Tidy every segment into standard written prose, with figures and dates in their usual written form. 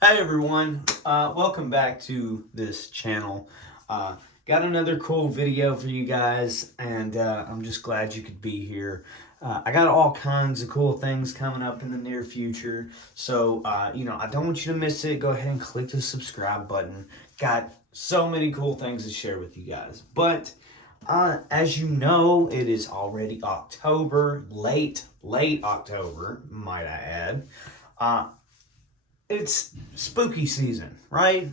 Hey everyone, welcome back to this channel. Got another cool video for you guys, and I'm just glad you could be here. I got all kinds of cool things coming up in the near future, so I don't want you to miss it. Go ahead and click the subscribe button. Got so many cool things to share with you guys. But as you know, it is already October, late October, might I add. It's spooky season, right?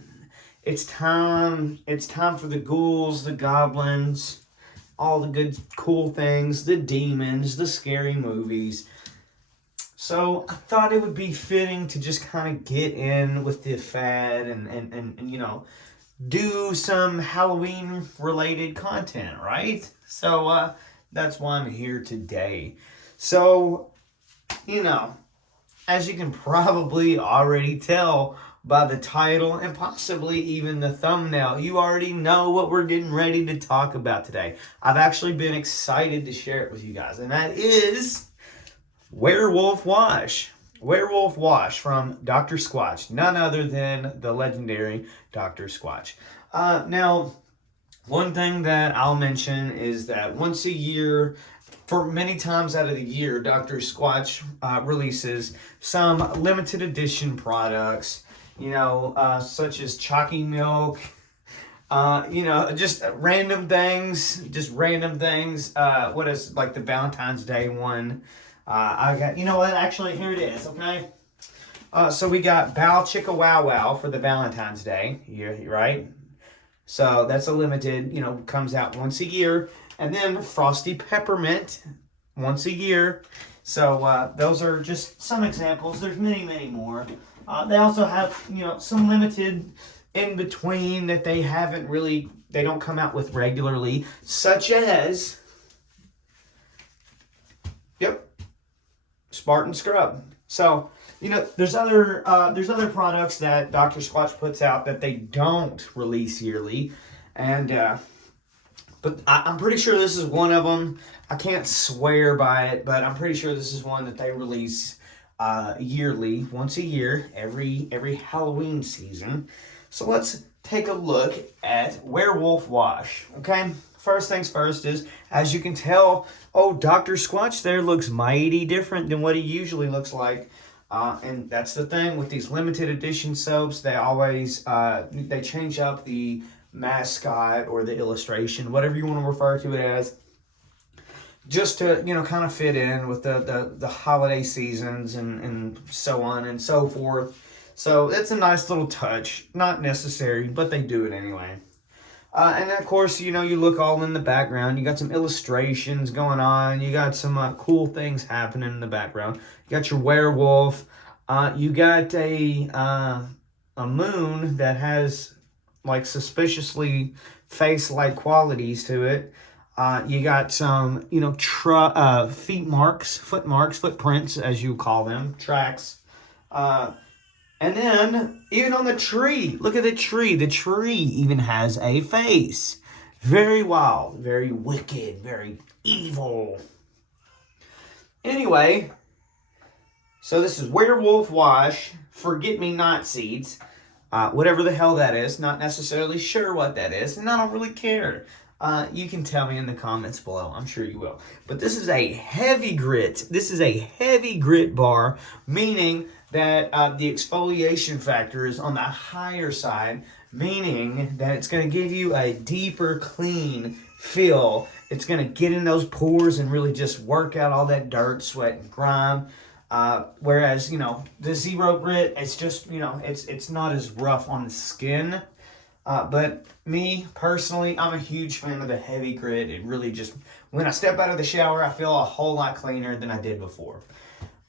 It's time for the ghouls, the goblins, all the good cool things, the demons, the scary movies. So I thought it would be fitting to just kind of get in with the fad and do some Halloween related content, right? So that's why I'm here today. So, as you can probably already tell by the title and possibly even the thumbnail, you already know what we're getting ready to talk about today. I've actually been excited to share it with you guys, and that is Werewolf Wash. Werewolf Wash from Dr. Squatch, none other than the legendary Dr. Squatch. Now, one thing that I'll mention is that once a year, for many times out of the year, Dr. Squatch releases some limited edition products, such as chalky milk, just random things, what is like the Valentine's Day one? I got, actually, here it is, okay? So we got Bow Chicka Wow Wow for the Valentine's Day, right? So that's a limited, comes out once a year. And then Frosty Peppermint once a year. So those are just some examples. There's many, many more. They also have, some limited in between that they don't come out with regularly, such as, Spartan Scrub. So, there's other products that Dr. Squatch puts out that they don't release yearly. And, but I'm pretty sure this is one of them. I can't swear by it, but I'm pretty sure this is one that they release yearly, once a year, every Halloween season. So let's take a look at Werewolf Wash, okay? First things first is, as you can tell, Dr. Squatch there looks mighty different than what he usually looks like. And that's the thing with these limited edition soaps. They always, they change up the mascot or the illustration, whatever you want to refer to it as, just to kind of fit in with the holiday seasons and so on and so forth. So it's a nice little touch, not necessary, but they do it anyway. And then of course, you look all in the background. You got some illustrations going on. You got some cool things happening in the background. You got your werewolf. You got a moon that has like suspiciously face-like qualities to it. You got some, footprints, as you call them, tracks. And then, even on the tree, look at the tree. The tree even has a face. Very wild, very wicked, very evil. Anyway, so this is Werewolf Wash, Forget-Me-Not Seeds. Whatever the hell that is, not necessarily sure what that is, and I don't really care. You can tell me in the comments below. I'm sure you will. But this is a heavy grit. This is a heavy grit bar, meaning that the exfoliation factor is on the higher side, meaning that it's going to give you a deeper, clean feel. It's going to get in those pores and really just work out all that dirt, sweat, and grime. Whereas, the zero grit, it's just, it's not as rough on the skin. But me, personally, I'm a huge fan of the heavy grit. It really just, when I step out of the shower, I feel a whole lot cleaner than I did before.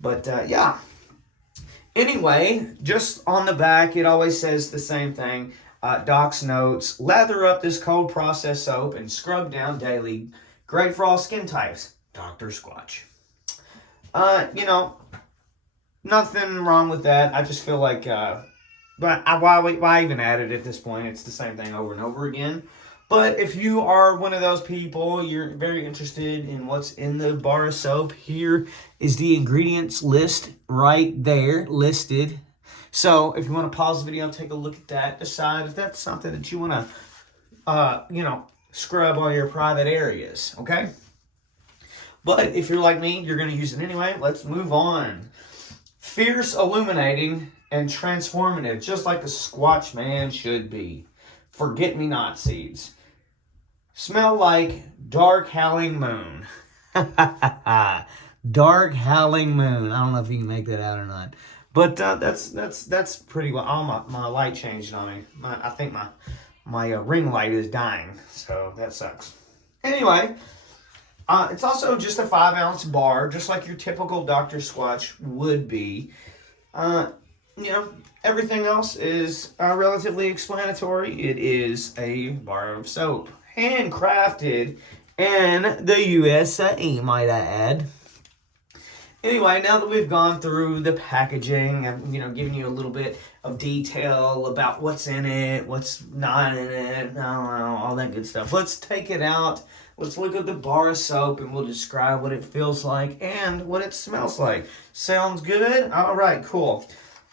But, yeah. Anyway, just on the back, it always says the same thing. Doc's notes, lather up this cold process soap and scrub down daily. Great for all skin types. Dr. Squatch. Nothing wrong with that. I just feel like, why even add it at this point? It's the same thing over and over again. But if you are one of those people, you're very interested in what's in the bar of soap, here is the ingredients list right there listed. So if you want to pause the video, take a look at that, decide if that's something that you want to, scrub all your private areas, okay? But if you're like me, you're going to use it anyway. Let's move on. Fierce, illuminating, and transformative, just like the Squatch man should be. Forget-me-not seeds. Smell like dark howling moon. Dark howling moon. I don't know if you can make that out or not. But that's pretty well. Oh, my light changed on me. I think my ring light is dying, so that sucks. Anyway, it's also just a 5-ounce bar, just like your typical Dr. Squatch would be. Everything else is relatively explanatory. It is a bar of soap, handcrafted in the USA, might I add. Anyway, now that we've gone through the packaging and, giving you a little bit of detail about what's in it, what's not in it, I don't know, all that good stuff. Let's take it out. Let's look at the bar of soap and we'll describe what it feels like and what it smells like. Sounds good? All right, cool.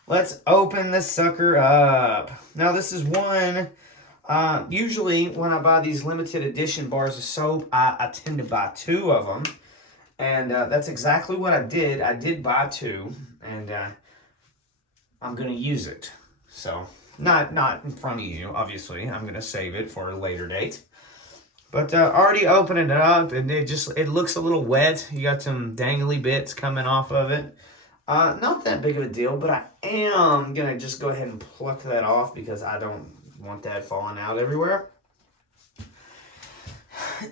Let's open this sucker up. Now, this is one, usually when I buy these limited edition bars of soap, I tend to buy 2 of them. And that's exactly what I did. I did buy 2, and I'm going to use it. So, not in front of you, obviously. I'm going to save it for a later date. But already opening it up, and it looks a little wet. You got some dangly bits coming off of it. Not that big of a deal, but I am going to just go ahead and pluck that off because I don't want that falling out everywhere.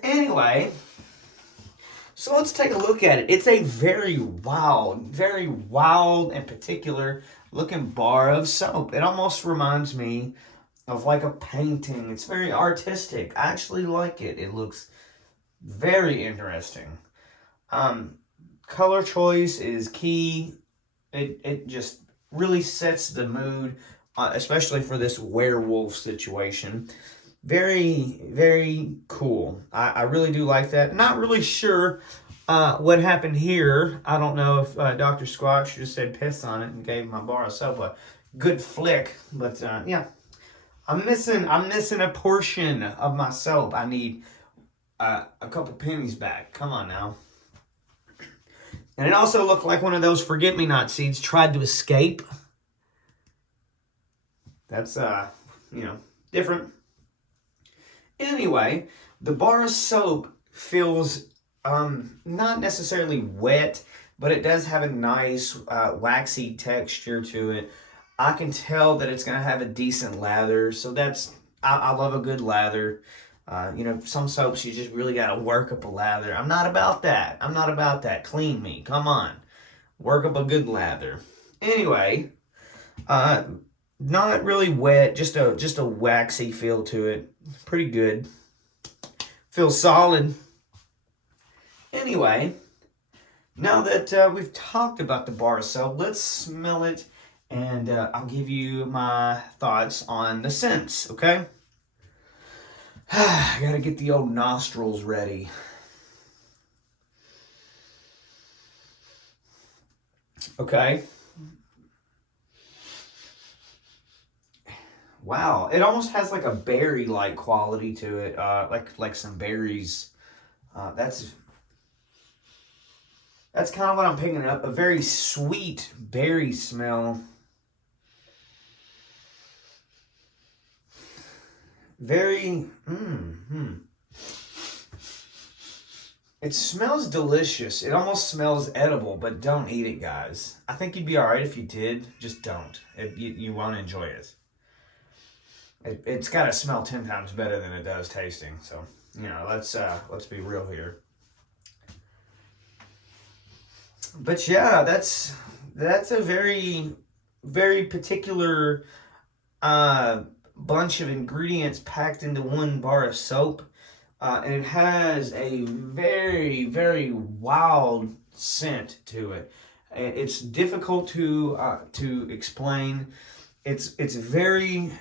Anyway, so let's take a look at it. It's a very wild and particular looking bar of soap. It almost reminds me of like a painting. It's very artistic. I actually like it. It looks very interesting. Color choice is key. It just really sets the mood, especially for this werewolf situation. Very, very cool. I really do like that. Not really sure what happened here. I don't know if Dr. Squatch just said piss on it and gave my bar of soap a good flick. But yeah, I'm missing a portion of my soap. I need a couple pennies back. Come on now. And it also looked like one of those forget-me-not seeds tried to escape. That's different. Anyway, the bar of soap feels not necessarily wet, but it does have a nice waxy texture to it. I can tell that it's going to have a decent lather, so I love a good lather. Some soaps you just really got to work up a lather. I'm not about that. Clean me. Come on. Work up a good lather. Anyway, not really wet, just a waxy feel to it. Pretty good. Feels solid. Anyway, now that we've talked about the bar of soap, let's smell it, and I'll give you my thoughts on the scents, okay? I gotta get the old nostrils ready. Okay. Wow, it almost has like a berry-like quality to it, like some berries. That's kind of what I'm picking up. A very sweet berry smell. Very, It smells delicious. It almost smells edible, but don't eat it, guys. I think you'd be all right if you did. Just don't. You won't enjoy it. It's got to smell 10 times better than it does tasting. So, let's be real here. But yeah, that's a very, very particular bunch of ingredients packed into one bar of soap. And it has a very, very wild scent to it. It's difficult to explain. It's very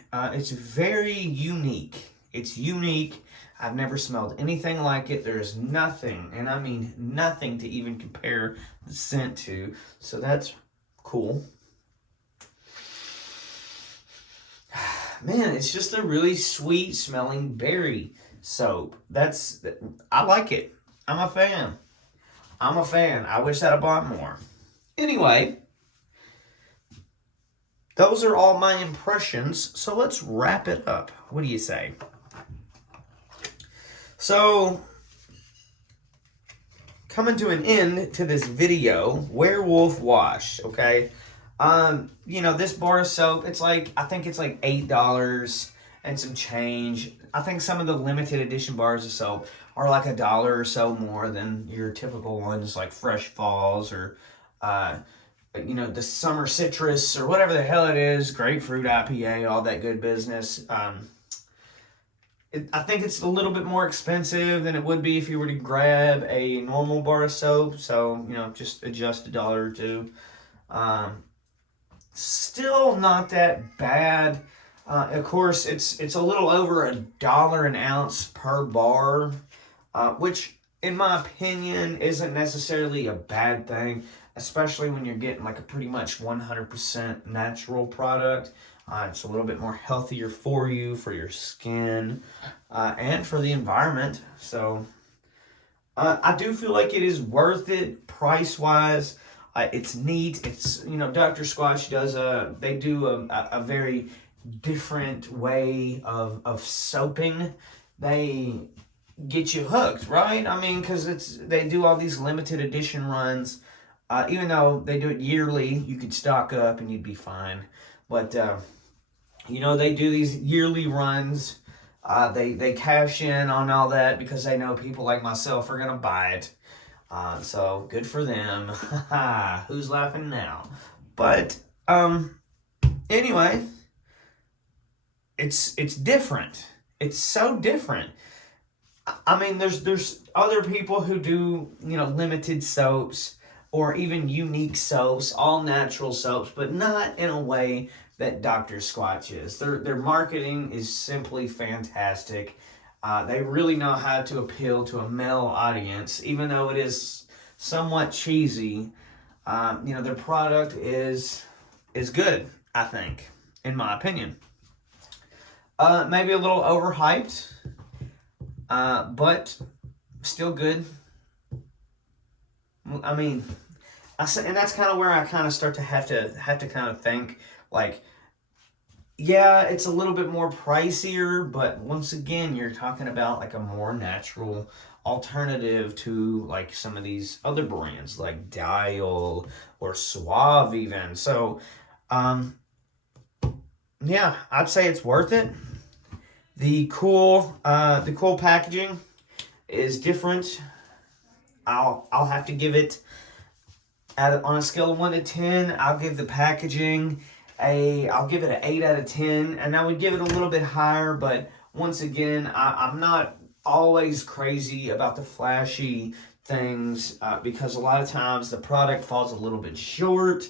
unique. It's unique. I've never smelled anything like it. There's nothing, and I mean nothing, to even compare the scent to. So that's cool. man, it's just a really sweet smelling berry soap. I like it. I'm a fan. I wish I'd have bought more. Anyway, those are all my impressions. So let's wrap it up. What do you say? So, coming to an end to this video, Werewolf Wash, okay? This bar of soap, I think it's like $8 and some change. I think some of the limited edition bars of soap are like $1 or so more than your typical ones, like Fresh Falls or, the Summer Citrus or whatever the hell it is, Grapefruit IPA, all that good business. I think it's a little bit more expensive than it would be if you were to grab a normal bar of soap. So, just adjust $1 or $2. Still not that bad. Of course, it's a little over $1 an ounce per bar, which, in my opinion, isn't necessarily a bad thing, especially when you're getting like a pretty much 100% natural product. It's a little bit more healthier for you, for your skin, and for the environment. So I do feel like it is worth it price-wise. It's neat. It's, Dr. Squatch they do a very different way of soaping. They get you hooked, right? I mean, because they do all these limited edition runs. Even though they do it yearly, you could stock up and you'd be fine. But, they do these yearly runs. They cash in on all that because they know people like myself are going to buy it. So, good for them. Who's laughing now? But, anyway, it's different. It's so different. I mean, there's other people who do, limited soaps or even unique soaps, all natural soaps, but not in a way that Dr. Squatch is. Their marketing is simply fantastic. They really know how to appeal to a male audience, even though it is somewhat cheesy. Their product is good, I think, in my opinion. Maybe a little overhyped, but still good. I mean, and that's kind of where I kind of start to have to kind of think, like, yeah, it's a little bit more pricier, but once again, you're talking about like a more natural alternative to like some of these other brands like Dial or Suave even. So, yeah, I'd say it's worth it. The cool packaging is different. I'll have to give it on a scale of 1 to 10. I'll give the packaging I'll give it an 8 out of 10, and I would give it a little bit higher, but once again, I'm not always crazy about the flashy things because a lot of times the product falls a little bit short.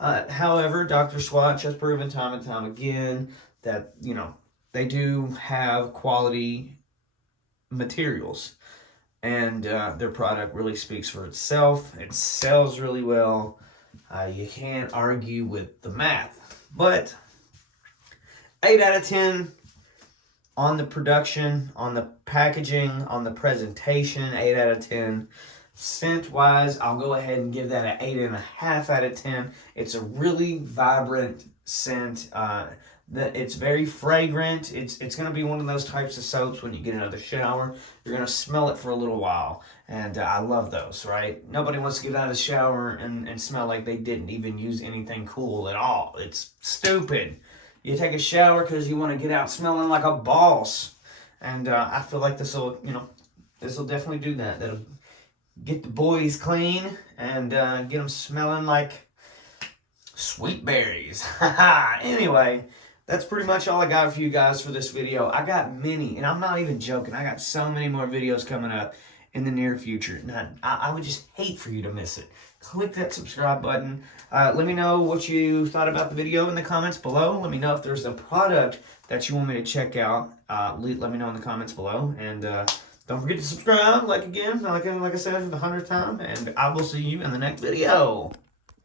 However, Dr. Squatch has proven time and time again that, they do have quality materials, and their product really speaks for itself. It sells really well. You can't argue with the math. But 8 out of 10 on the production, on the packaging, on the presentation, 8 out of 10. Scent-wise, I'll go ahead and give that an 8.5 out of 10. It's a really vibrant scent. It's very fragrant. It's going to be one of those types of soaps when you get out of the shower. You're going to smell it for a little while. And I love those, right? Nobody wants to get out of the shower and smell like they didn't even use anything cool at all. It's stupid. You take a shower because you want to get out smelling like a boss. And I feel like this will definitely do that. That'll get the boys clean and get them smelling like sweet berries. Anyway, that's pretty much all I got for you guys for this video. I got many, and I'm not even joking. I got so many more videos coming up in the near future. And I would just hate for you to miss it. Click that subscribe button. Let me know what you thought about the video in the comments below. Let me know if there's a product that you want me to check out. Let me know in the comments below. And don't forget to subscribe, like I said for the 100th time. And I will see you in the next video.